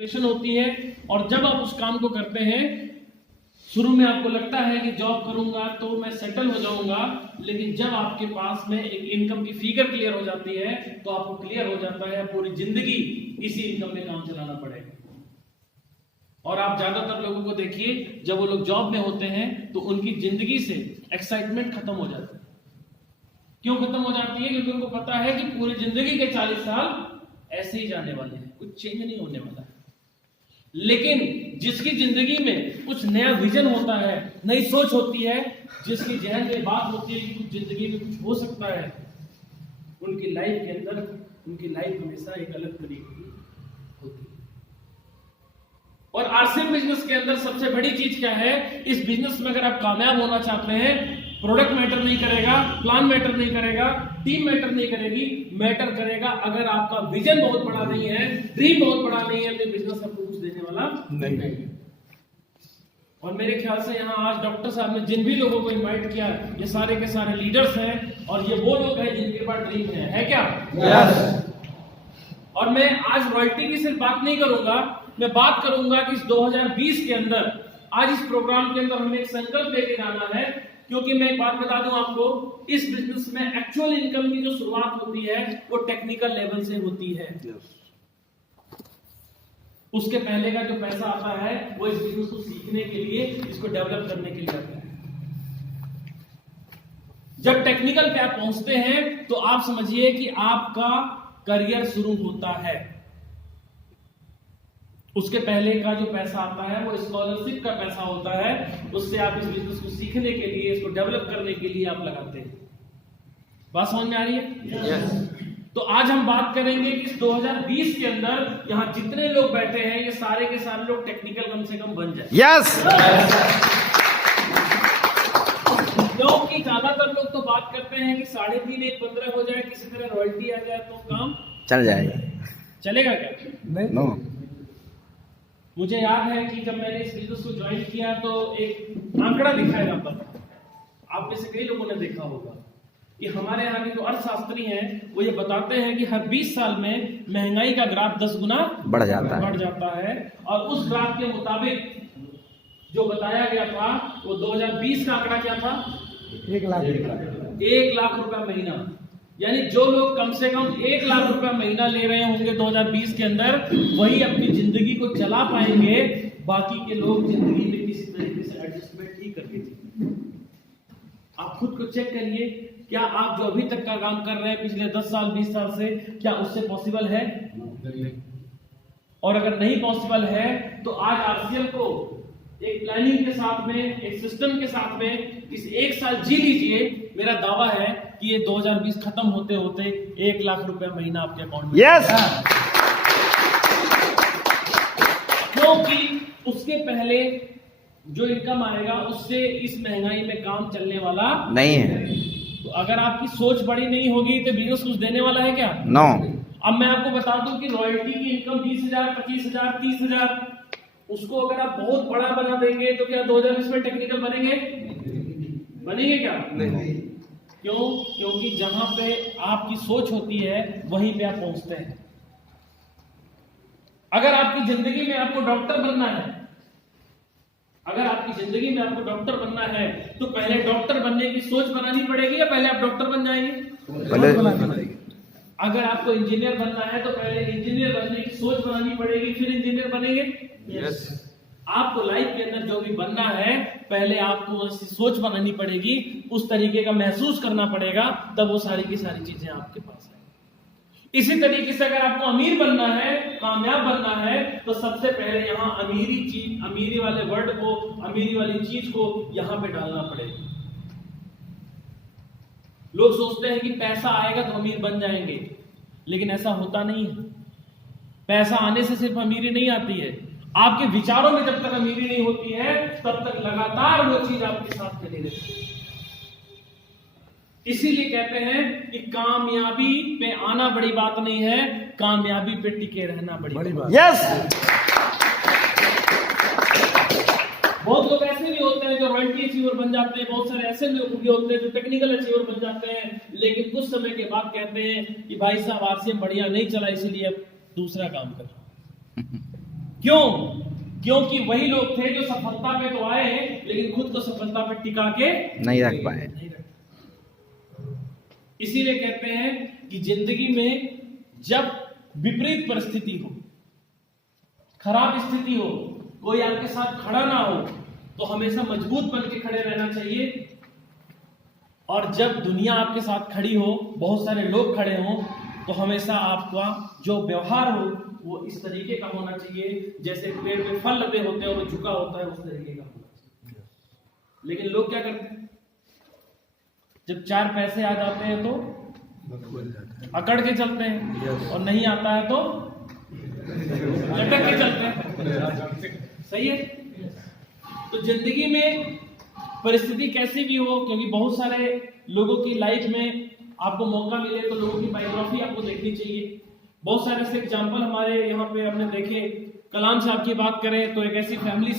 होती है। और जब आप उस काम को करते हैं, शुरू में आपको लगता है कि जॉब करूंगा तो मैं सेटल हो जाऊंगा, लेकिन जब आपके पास में एक इनकम की फिगर क्लियर हो जाती है तो आपको क्लियर हो जाता है पूरी जिंदगी इसी इनकम में काम चलाना पड़ेगा। और आप ज्यादातर लोगों को देखिए, जब वो लोग जॉब में होते हैं तो उनकी जिंदगी से एक्साइटमेंट खत्म हो जाती है। क्यों खत्म हो जाती है? क्योंकि उनको पता है कि पूरी जिंदगी के 40 साल ऐसे ही जाने वाले हैं, कुछ चेंज नहीं होने वाला है। लेकिन जिसकी जिंदगी में कुछ नया विजन होता है, नई सोच होती है, जिसकी जहन में बात होती है कि कुछ जिंदगी में कुछ हो सकता है, उनकी लाइफ के अंदर उनकी लाइफ हमेशा एक अलग तरीके की होती है। और आरसीएम बिजनेस के अंदर सबसे बड़ी चीज क्या है? इस बिजनेस में अगर आप कामयाब होना चाहते हैं, प्रोडक्ट मैटर नहीं करेगा, प्लान मैटर नहीं करेगा, टीम मैटर नहीं करेगी, मैटर करेगा अगर आपका विजन बहुत बड़ा नहीं है, ड्रीम बहुत बड़ा नहीं है, तो बिजनेस आपको कुछ देने वाला नहीं है। और मेरे ख्याल से यहाँ आज डॉक्टर साहब ने जिन भी लोगों को इनवाइट किया, ये सारे के सारे लीडर्स हैं, और ये वो लोग हैं जिनके पास ड्रीम है क्या? yes. और मैं आज रॉयल्टी की सिर्फ बात नहीं करूंगा, मैं बात करूंगा कि इस 2020 के अंदर, आज इस प्रोग्राम के अंदर हमें एक संकल्प लेके जाना है। क्योंकि मैं एक बात बता दूं आपको, इस बिजनेस में एक्चुअल इनकम की जो शुरुआत होती है वो टेक्निकल लेवल से होती है। उसके पहले का जो पैसा आता है वो इस बिजनेस को सीखने के लिए, इसको डेवलप करने के लिए आता है। जब टेक्निकल पे आप पहुंचते हैं तो आप समझिए कि आपका करियर शुरू होता है। उसके पहले का जो पैसा आता है वो स्कॉलरशिप का पैसा होता है, उससे आप इस बिजनेस को सीखने के लिए, इसको डेवलप करने के लिए आप लगाते हैं। बात समझ में आ रही है? yes. तो आज हम बात करेंगे कि इस 2020 के अंदर यहाँ जितने लोग बैठे हैं, ये सारे के सारे लोग टेक्निकल कम से कम बन जाए। yes. क्योंकि ज्यादातर लोग तो बात करते हैं कि 3.5 1 15 हो जाए, किसी तरह रॉयल्टी आ जाए तो काम चल जाएगा। चलेगा क्या? नहीं। नो। मुझे याद है कि जब मैंने इस बिजनेस को ज्वाइन किया तो एक आंकड़ा दिखा है यहाँ पर, आप में से कई लोगों ने देखा होगा कि हमारे यहाँ के जो अर्थशास्त्री हैं वो ये बताते हैं कि हर 20 साल में महंगाई का ग्राफ 10 गुना बढ़ जाता है। और उस ग्राफ के मुताबिक जो बताया गया था वो 2020 का आंकड़ा क्या था? 1 लाख। 1 लाख रुपया महीना। यानी जो लोग कम से कम 1 लाख रुपया महीना ले रहे होंगे 2020 के अंदर, वही अपनी जिंदगी को चला पाएंगे। बाकी के लोग जिंदगी में किसी तरीके से एडजस्टमेंट ही करके जीते। आप खुद को चेक करिए, क्या आप जो अभी तक का काम कर रहे हैं पिछले 10 साल 20 साल से, क्या उससे पॉसिबल है? और अगर नहीं पॉसिबल है तो आज आरसीएम को एक प्लानिंग के साथ में, एक सिस्टम के साथ में इस 1 साल जी लीजिए। मेरा दावा है कि ये 2020 खत्म होते होते 1 लाख रुपया महीना आपके अकाउंट में। yes. क्योंकि उसके पहले जो इनकम आएगा उससे इस महंगाई में काम चलने वाला नहीं है। तो अगर आपकी सोच बड़ी नहीं होगी तो बिजनेस कुछ देने वाला है क्या? नो। अब मैं आपको बता दूं कि रॉयल्टी की इनकम 20,000 25,000 30,000, उसको अगर आप बहुत बड़ा बना देंगे तो क्या 2020 में टेक्निकल बनेंगे? बनेंगे क्या? नहीं। क्यों? क्योंकि जहां पे आपकी सोच होती है वहीं पे आप पहुंचते हैं। अगर आपकी जिंदगी में आपको डॉक्टर बनना है, अगर आपकी जिंदगी में आपको डॉक्टर बनना है तो पहले डॉक्टर बनने की सोच बनानी पड़ेगी या पहले आप डॉक्टर बन जाएंगे? अगर आपको इंजीनियर बनना है तो पहले इंजीनियर बनने की सोच बनानी पड़ेगी, फिर इंजीनियर बनेंगे। yes. आपको लाइफ के अंदर जो भी बनना है, पहले आपको सोच बनानी पड़ेगी, उस तरीके का महसूस करना पड़ेगा, तब वो सारी की सारी चीजें आपके पास है। इसी तरीके से अगर आपको अमीर बनना है, कामयाब बनना है, तो सबसे पहले यहाँ अमीरी वाले वर्ड को, अमीरी वाली चीज को यहाँ पे डालना पड़ेगा। लोग सोचते हैं कि पैसा आएगा तो अमीर बन जाएंगे, लेकिन ऐसा होता नहीं है। पैसा आने से सिर्फ अमीरी नहीं आती है, आपके विचारों में जब तक अमीरी नहीं होती है तब तक लगातार वो चीज आपके साथ चली रहती है। इसीलिए कहते हैं कि कामयाबी पे आना बड़ी बात नहीं है, कामयाबी पे टिके रहना बड़ी बात। yes. बहुत लोग ऐसे भी होते हैं जो रॉयल्टी अचीवर बन जाते हैं, बहुत सारे ऐसे लोग भी होते हैं जो टेक्निकल अचीवर बन जाते हैं, लेकिन कुछ समय के बाद कहते हैं कि भाई साहब आरसीएम बढ़िया नहीं चला, इसीलिए अब दूसरा काम कर। क्यों? क्योंकि वही लोग थे जो सफलता पे तो आए लेकिन खुद को सफलता पे टिका के नहीं रख पाए। इसीलिए कहते हैं कि जिंदगी में जब विपरीत परिस्थिति हो, खराब स्थिति हो, कोई आपके साथ खड़ा ना हो, तो हमेशा मजबूत बन के खड़े रहना चाहिए। और जब दुनिया आपके साथ खड़ी हो, बहुत सारे लोग खड़े हों, तो हमेशा आपका जो व्यवहार हो वो इस तरीके का होना चाहिए जैसे पेड़ में फल लगे होते हैं और वो झुका होता है, उस तरीके का होना चाहिए। लेकिन लोग क्या करते हैं, जब 4 पैसे आ जाते हैं तो अकड़ के चलते हैं, और नहीं आता है तो लटक के चलते हैं। सही है? तो जिंदगी में परिस्थिति कैसी भी हो, क्योंकि बहुत सारे लोगों की लाइफ में आपको मौका मिले तो लोगों की बायोग्राफी आपको देखनी चाहिए। बहुत सारे ऐसे एग्जाम्पल हमारे यहाँ पे हमने देखे। कलाम साहब की बात करें तो एक ऐसी फैमिली